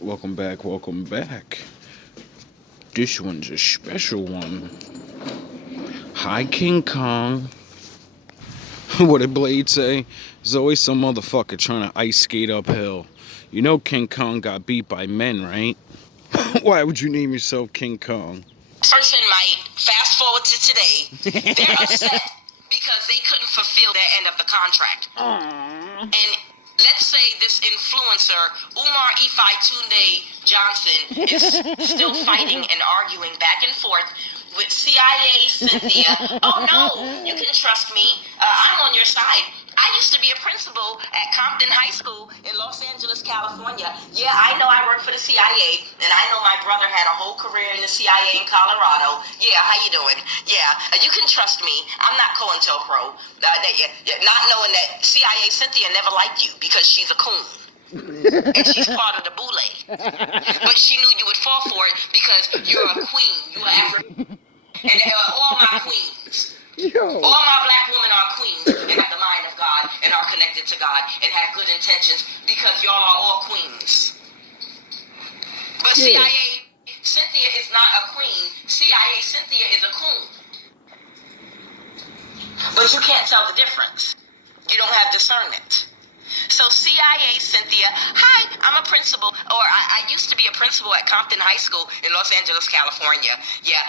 Welcome back, welcome back. This one's a special one. Hi, King Kong. What did Blade say? There's always some motherfucker trying to ice skate uphill. You know King Kong got beat by men, right? Why would you name yourself King Kong? Person might fast forward to today. They're upset because they couldn't fulfill their end of the contract. Aww. And let's say this influencer, Umar Tunde Johnson, is still fighting and arguing back and forth with CIA Cynthia. Oh no, you can trust me. I'm on your side. I used to be a principal at Compton High School in Los Angeles, California. Yeah, I know I work for the CIA, and I know my brother had a whole career in the CIA in Colorado. Yeah, how you doing? Yeah, you can trust me. I'm not COINTELPRO. Not knowing that CIA Cynthia never liked you because she's a coon. And she's part of the boule. But she knew you would fall for it because you're a queen. You're African. And all my queens. Yo. All my black women are queens and have the mind of God and are connected to God and have good intentions because y'all are all queens. But Yeah. CIA Cynthia is not a queen. CIA Cynthia is a coon. But you can't tell the difference. You don't have discernment. So CIA Cynthia, hi, I'm a principal, or I used to be a principal at Compton High School in Los Angeles, California. Yeah,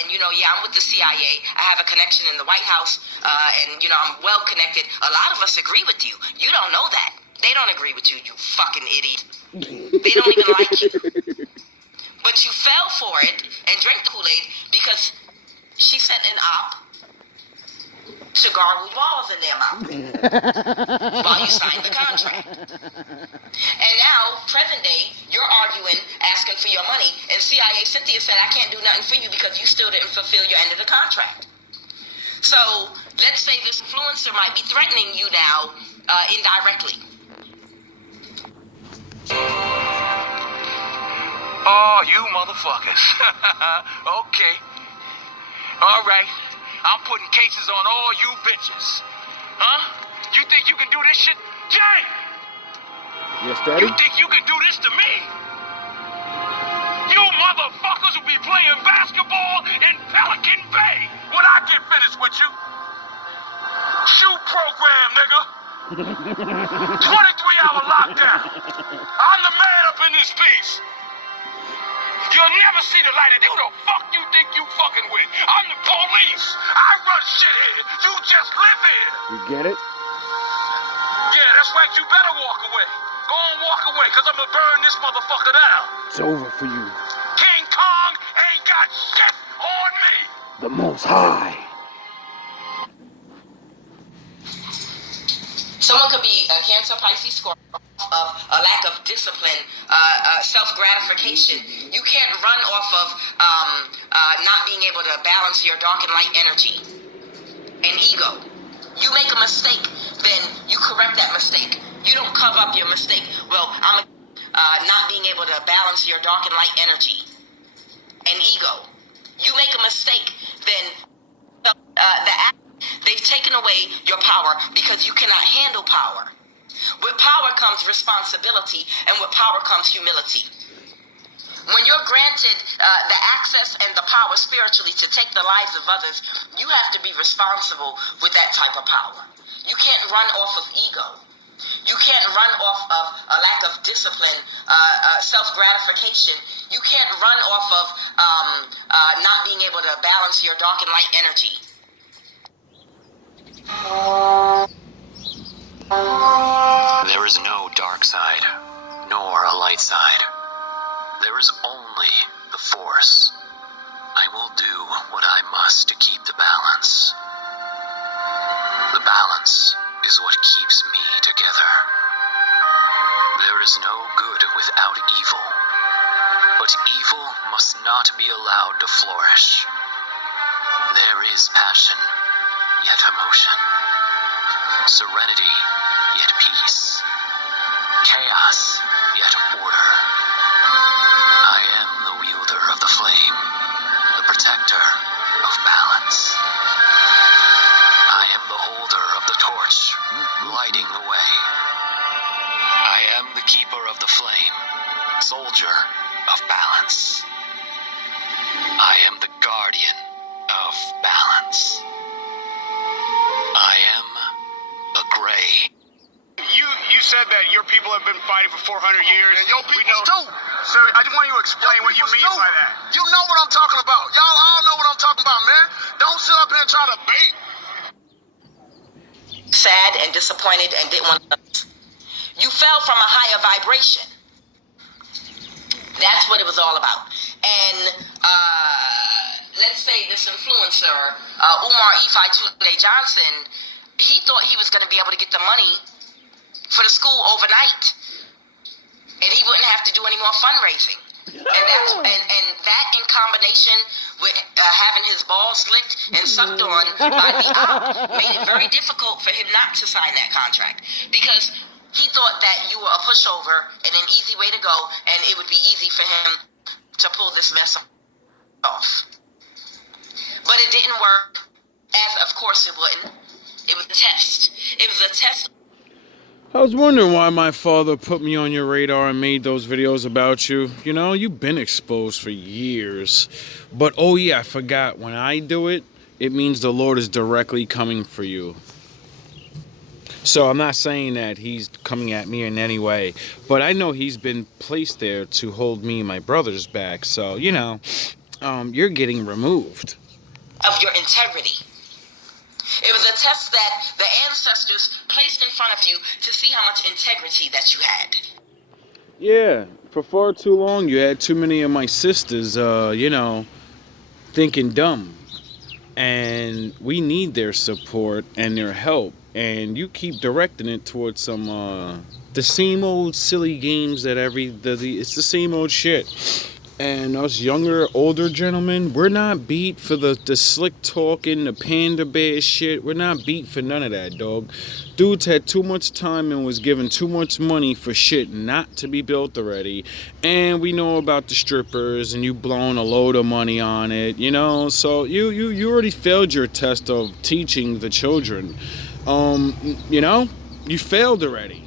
and you know, yeah, I'm with the CIA. I have a connection in the White House, and you know, I'm well connected. A lot of us agree with you. You don't know that. They don't agree with you, you fucking idiot. They don't even like you. But you fell for it and drank the Kool-Aid because she sent an op to gargle balls in their mouth while you signed the contract. And now, present day, you're arguing, asking for your money, and CIA Cynthia said, I can't do nothing for you because you still didn't fulfill your end of the contract. So, let's say this influencer might be threatening you now indirectly. Oh, you motherfuckers. Okay. All right. I'm putting cases on all you bitches. Huh? You think you can do this shit? Jay! Yes, Daddy? You think you can do this to me? You motherfuckers will be playing basketball in Pelican Bay when I get finished with you. Shoot program, nigga. 23-hour lockdown. I'm the man up in this piece. You'll never see the light of day. Who the fuck you think you fucking with? I'm the police. I run shit here. You just live here. You get it? Yeah, that's right. You better walk away. Go on, walk away, because I'm going to burn this motherfucker down. It's over for you. King Kong ain't got shit on me. The Most High. Someone could be a Cancer, Pisces, Scorpio, a lack of discipline, self-gratification. You can't run off of not being able to balance your dark and light energy and ego. You make a mistake, then you correct that mistake. You don't cover up your mistake. Well, I'm not being able to balance your dark and light energy and ego. You make a mistake, then they've taken away your power because you cannot handle power. With power comes responsibility, and with power comes humility. When you're granted the access and the power spiritually to take the lives of others, you have to be responsible with that type of power. You can't run off of ego. You can't run off of a lack of discipline, self-gratification. You can't run off of not being able to balance your dark and light energy. There is no dark side, nor a light side. There is only the Force. I will do what I must to keep the balance. The balance is what keeps me together. There is no good without evil, but evil must not be allowed to flourish. There is passion, yet emotion. Serenity, yet peace. Chaos, yet order. I am the wielder of the flame, the protector of balance. I am the holder of the torch, lighting the way. I am the keeper of the flame, soldier of balance. I am the guardian of balance. I am a gray. You said that your people have been fighting for 400 years. And your peoples too. Sir, I just want you to explain what you mean Peoples too. by that. You know what I'm talking about. Y'all all know what I'm talking about, man. Don't sit up here and try to bait. Sad and disappointed and didn't want to. You fell from a higher vibration. That's what it was all about. And let's say this influencer, Umar Johnson, he thought he was going to be able to get the money for the school overnight, and he wouldn't have to do any more fundraising. And that in combination with having his balls licked and sucked on by the op made it very difficult for him not to sign that contract, because he thought that you were a pushover and an easy way to go, and it would be easy for him to pull this mess off. But it didn't work, as of course it wouldn't. It was a test. It was a test. I was wondering why my father put me on your radar and made those videos about you. You know, you've been exposed for years. But, oh yeah, I forgot. When I do it, it means the Lord is directly coming for you. So I'm not saying that he's coming at me in any way. But I know he's been placed there to hold me and my brothers back. So, you know, you're getting removed. Of your integrity. It was a test that the ancestors placed in front of you to see how much integrity that you had. Yeah, for far too long you had too many of my sisters, you know, thinking dumb. And we need their support and their help. And you keep directing it towards some, the same old silly games that it's the same old shit. And us younger, older gentlemen, we're not beat for the slick talking, the panda bear shit. We're not beat for none of that, dog. Dudes had too much time and was given too much money for shit not to be built already. And we know about the strippers, and you blown a load of money on it, you know. So you already failed your test of teaching the children. You know, you failed already.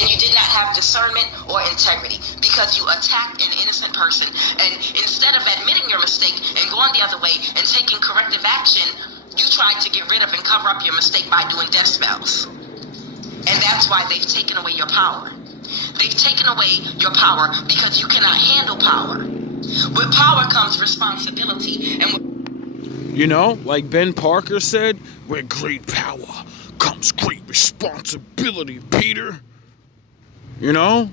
And you did not have discernment or integrity, because you attacked an innocent person. And instead of admitting your mistake and going the other way and taking corrective action, you tried to get rid of and cover up your mistake by doing death spells. And that's why they've taken away your power. They've taken away your power because you cannot handle power. With power comes responsibility. And you know, like Ben Parker said, with great power comes great responsibility, Peter. You know?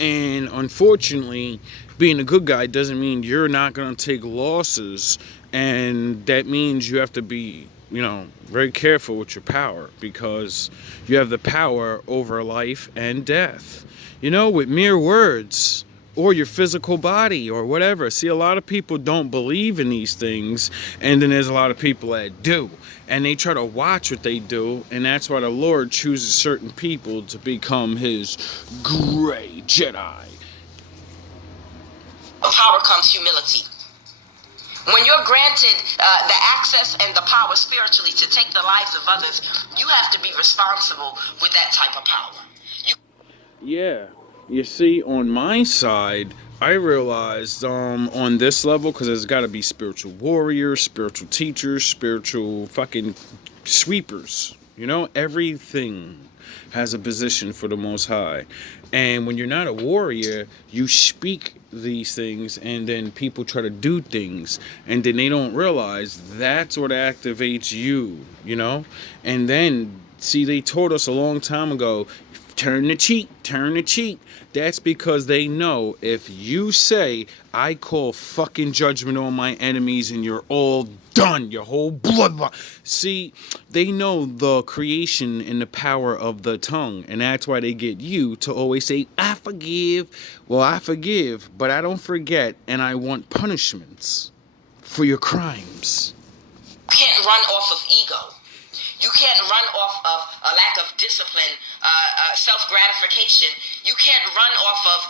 And unfortunately, being a good guy doesn't mean you're not going to take losses. And that means you have to be, you know, very careful with your power, because you have the power over life and death. You know, with mere words or your physical body or whatever. See, a lot of people don't believe in these things, and then there's a lot of people that do. And they try to watch what they do, and that's why the Lord chooses certain people to become his gray Jedi. power comes humility. When you're granted the access and the power spiritually to take the lives of others, you have to be responsible with that type of power. Yeah. You see, on my side, I realized on this level, because there's got to be spiritual warriors, spiritual teachers, spiritual fucking sweepers. You know, everything has a position for the Most High. And when you're not a warrior, you speak these things, and then people try to do things, and then they don't realize that's what activates you, you know? And then, see, they told us a long time ago, turn the cheek, turn the cheek. That's because they know if you say, I call fucking judgment on my enemies and you're all done, your whole bloodline. See, they know the creation and the power of the tongue, and that's why they get you to always say, I forgive. Well, I forgive, but I don't forget, and I want punishments for your crimes. You can't run off of ego. You can't run off of a lack of discipline, self-gratification. You can't run off of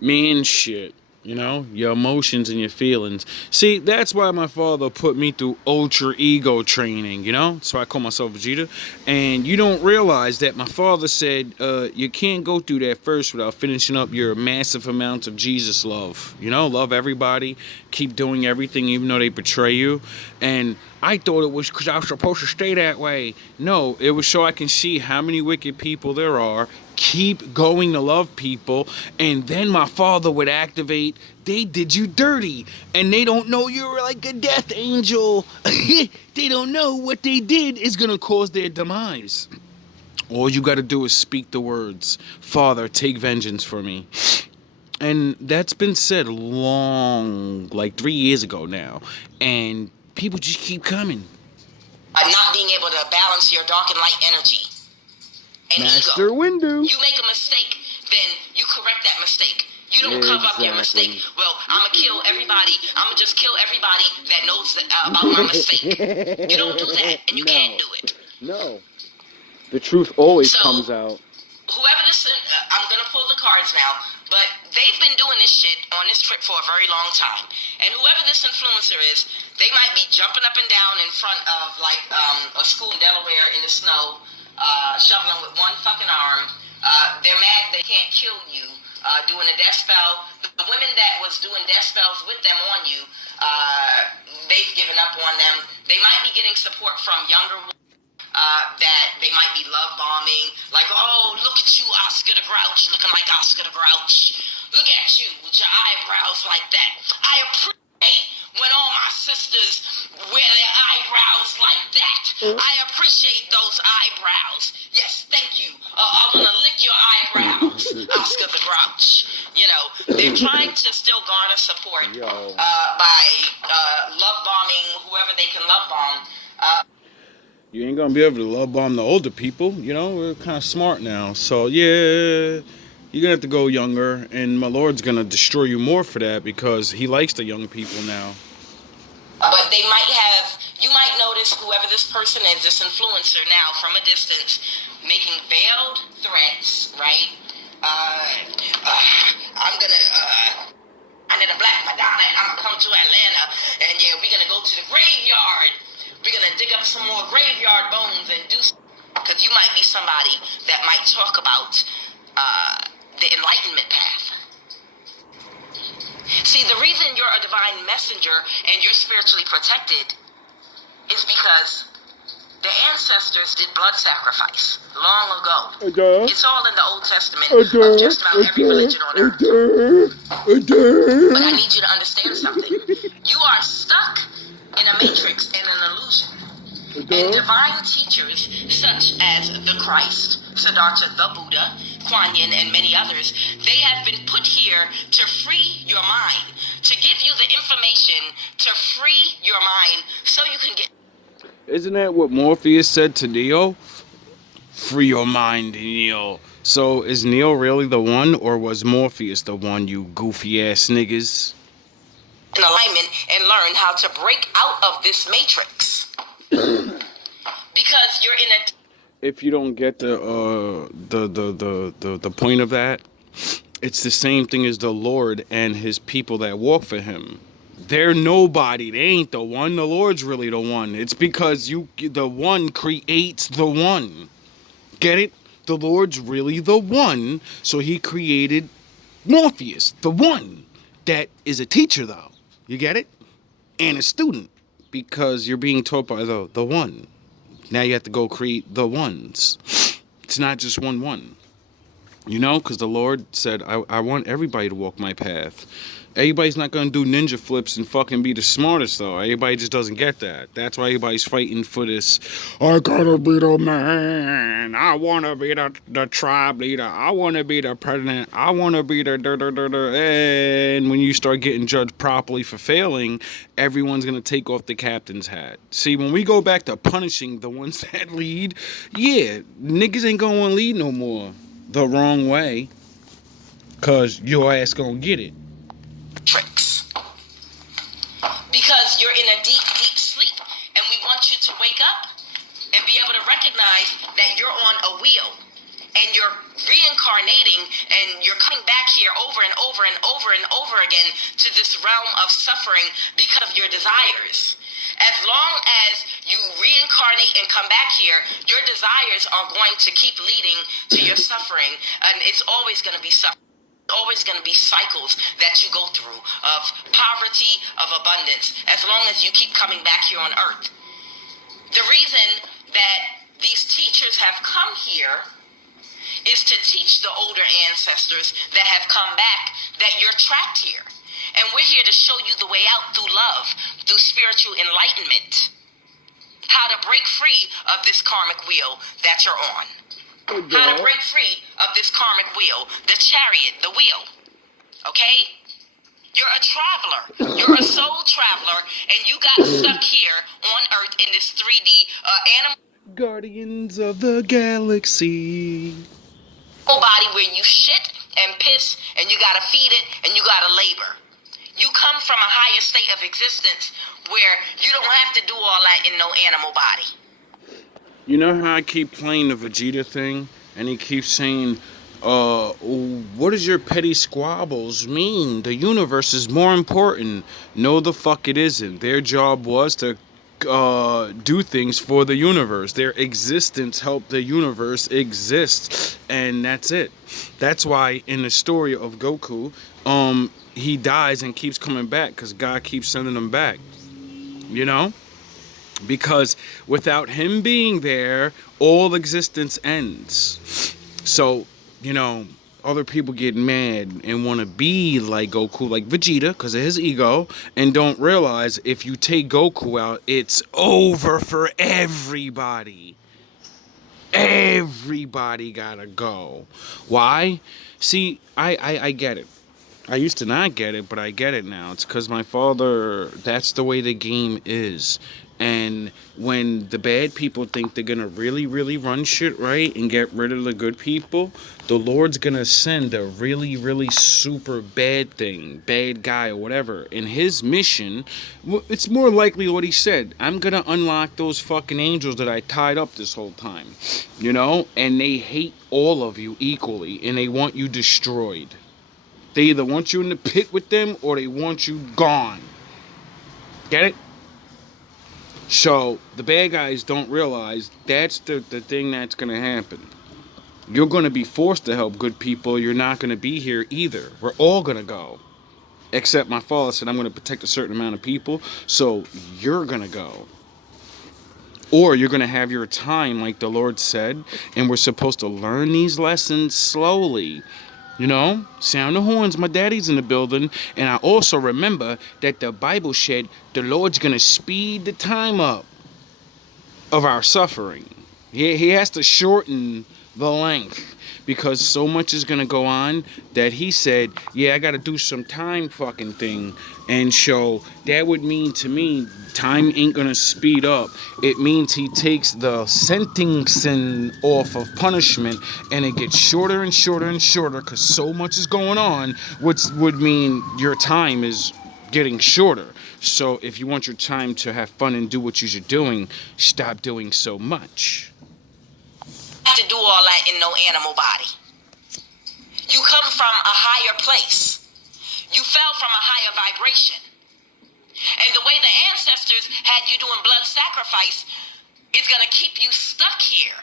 Man, shit. You know, your emotions and your feelings. See, that's why my father put me through ultra ego training, you know? So I call myself Vegeta. And you don't realize that my father said you can't go through that first without finishing up your massive amounts of Jesus love. You know, love everybody, keep doing everything even though they betray you. And I thought it was because I was supposed to stay that way. No, it was so I can see how many wicked people there are, keep going to love people, and then my father would activate, they did you dirty, and they don't know you're like a death angel. They don't know what they did is going to cause their demise. All you got to do is speak the words, Father, take vengeance for me. And that's been said long, like 3 years ago now, and people just keep coming. Not being able to balance your dark and light energy. And Master ego. Windu. You make a mistake, then you correct that mistake. You don't cover up your mistake. Well, I'm going to kill everybody. I'm going to just kill everybody that knows about my mistake. You don't do that, and you can't do it. No. The truth always comes out. Whoever this, I'm going to pull the cards now, but they've been doing this shit on this trip for a very long time. And whoever this influencer is, they might be jumping up and down in front of, like, a school in Delaware in the snow, shoveling with one fucking arm. They're mad they can't kill you, doing a death spell. The women that was doing death spells with them on you, they've given up on them. They might be getting support from younger women that they might be love bombing. Like, oh, look at you, Oscar the Grouch, looking like Oscar the Grouch. Look at you with your eyebrows like that. I appreciate when all my sisters wear their eyebrows like that. I appreciate those eyebrows. Yes, thank you. I want to lick your eyebrows, Oscar the Grouch. You know, they're trying to still garner support by love bombing whoever they can love bomb. You ain't gonna be able to love bomb the older people, you know, we're kind of smart now. So, yeah, you're gonna have to go younger, and my Lord's gonna destroy you more for that because he likes the young people now. But they might have, you might notice whoever this person is, this influencer now from a distance, making veiled threats, right? I'm gonna, under the Black Madonna, and I'm gonna come to Atlanta, and yeah, we're gonna go to the graveyard. We're gonna dig up some more graveyard bones and do something. Because you might be somebody that might talk about the enlightenment path. See, the reason you're a divine messenger and you're spiritually protected is because the ancestors did blood sacrifice long ago. It's all in the Old Testament of just about every religion on earth. But I need you to understand something. You are stuck in a matrix and an illusion. And divine teachers such as the Christ, Siddhartha the Buddha, Kuan Yin, and many others, they have been put here to free your mind, to give you the information to free your mind so you can get... Isn't that what Morpheus said to Neo? Free your mind, Neo. So is Neo really the one, or was Morpheus the one, you goofy ass niggas? In alignment and learn how to break out of this matrix. Because you're in a... If you don't get the point of that, it's the same thing as the Lord and his people that walk for him. They're nobody. They ain't the one. The Lord's really the one. It's because the one creates the one. Get it? The Lord's really the one, so he created Morpheus, the one that is a teacher, though. You get it? And a student, because you're being taught by the one. Now you have to go create the ones. It's not just one. You know, because the Lord said, I want everybody to walk my path. Everybody's not going to do ninja flips and fucking be the smartest, though. Everybody just doesn't get that. That's why everybody's fighting for this. I gotta be the man. I want to be the tribe leader. I want to be the president. I want to be the... And when you start getting judged properly for failing, everyone's going to take off the captain's hat. See, when we go back to punishing the ones that lead, yeah, niggas ain't going to lead no more the wrong way. Because your ass going to get it. Tricks. Because you're in a deep sleep, and we want you to wake up and be able to recognize that you're on a wheel. and you're reincarnating and you're coming back here over and over and over and over again to this realm of suffering because of your desires. As long as you reincarnate and come back here, your desires are going to keep leading to your suffering, and it's always going to be suffering. Always going to be cycles that you go through of poverty, of abundance, as long as you keep coming back here on earth. The reason that these teachers have come here is to teach the older ancestors that have come back that you're trapped here. And we're here to show you the way out through love, through spiritual enlightenment, how to break free of this karmic wheel that you're on. How to break free of this karmic wheel, the chariot, the wheel. Okay? You're a traveler. You're a soul traveler, and you got stuck here on Earth in this 3D animal Guardians of the Galaxy. Body where you shit and piss, and you gotta feed it, and you gotta labor. You come from a higher state of existence where you don't have to do all that in no animal body. You know how I keep playing the Vegeta thing? And he keeps saying, what does your petty squabbles mean? The universe is more important. No, the fuck it isn't. Their job was to do things for the universe. Their existence helped the universe exist. And that's it. That's why in the story of Goku, he dies and keeps coming back because God keeps sending him back. You know? Because without him being there, all existence ends. So, you know, other people get mad and want to be like Goku, like Vegeta, because of his ego, and don't realize if you take Goku out, it's over for everybody. Everybody gotta go. Why? See, I get it. I used to not get it, but I get it now. It's because my father, that's the way the game is. And when the bad people think they're going to really, really run shit right and get rid of the good people, the Lord's going to send a really, really super bad thing, bad guy or whatever. And his mission, it's more likely what he said. I'm going to unlock those fucking angels that I tied up this whole time. You know? And they hate all of you equally. And they want you destroyed. They either want you in the pit with them or they want you gone. Get it? So, the bad guys don't realize that's the thing that's going to happen. You're going to be forced to help good people. You're not going to be here either. We're all going to go. Except my father said, I'm going to protect a certain amount of people. So, you're going to go. Or you're going to have your time, like the Lord said. And we're supposed to learn these lessons slowly. You know, sound the horns, my daddy's in the building. And I also remember that the Bible said the Lord's going to speed the time up of our suffering. He has to shorten the length because so much is going to go on that he said, yeah, I got to do some time fucking thing. And so that would mean to me, time ain't going to speed up. It means he takes the sentencing off of punishment and it gets shorter and shorter and shorter because so much is going on, which would mean your time is getting shorter. So if you want your time to have fun and do what you're doing, stop doing so much. To do all that in no animal body. You come from a higher place. You fell from a higher vibration. And the way the ancestors had you doing blood sacrifice is going to keep you stuck here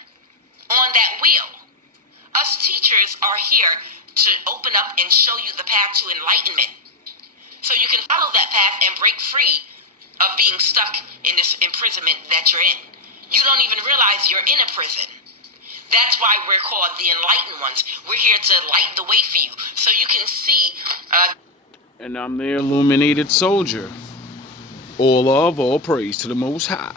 on that wheel. Us teachers are here to open up and show you the path to enlightenment. So you can follow that path and break free of being stuck in this imprisonment that you're in. You don't even realize you're in a prison. That's why we're called the enlightened ones. We're here to light the way for you so you can see. And I'm the illuminated soldier. All love, all praise to the Most High.